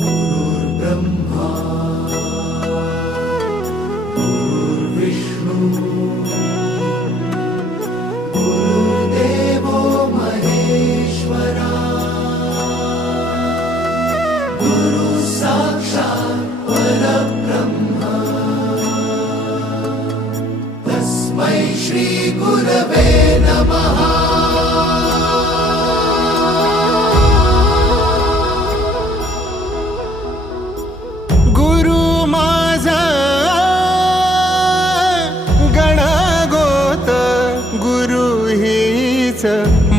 गुरुर्ब्रह्मा गुरुर्विष्णू गुरुर्देवो महेश्वरा गुरु साक्षात् परब्रह्म तस्मै श्री गुरवे नमः।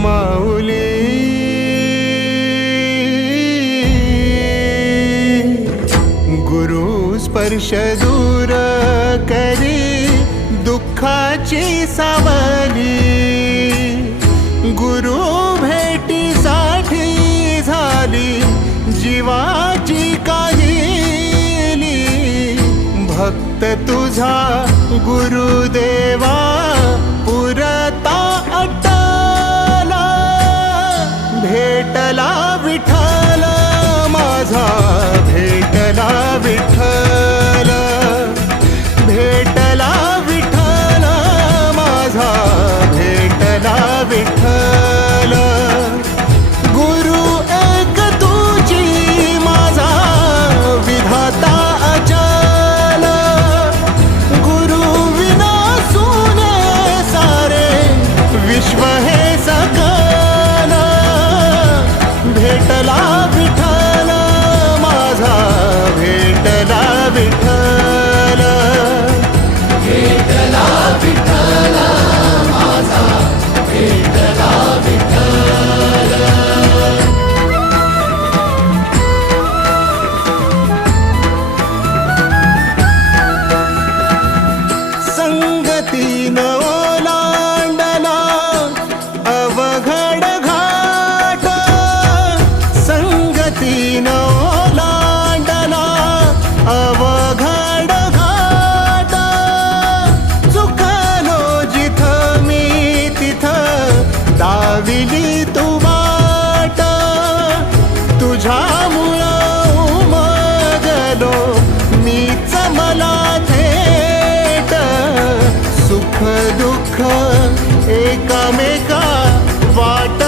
माऊली गुरु स्पर्श दूर करी दुःखाची सावली, गुरु भेटीसाठी झाली जीवाची काहिली। भक्त तुझा गुरुदेवा पुरता भेटला विठ्ठल माझा, भेटला विठ्ठल, भेटला विठ्ठल माझा, भेटला विठ्ठल। गुरु एक तुझी माझा विधाता अचल, गुरु विना सुने सारे विश्व हे सकल। भेटला विठ्ठल माझा, भेटला विठ्ठल, भेटला विठ्ठल माझा, भेटला विठ्ठल। संगतीनं ओलांडला अवघड घाट, संगतीनं ओलांडला अवघड घाट। चुकलो जिथं मी तिथं दाविली तू वाट, तुझ्यामुळं उमगलो मीच मला थेट। सुख दुःख एकामेका वाट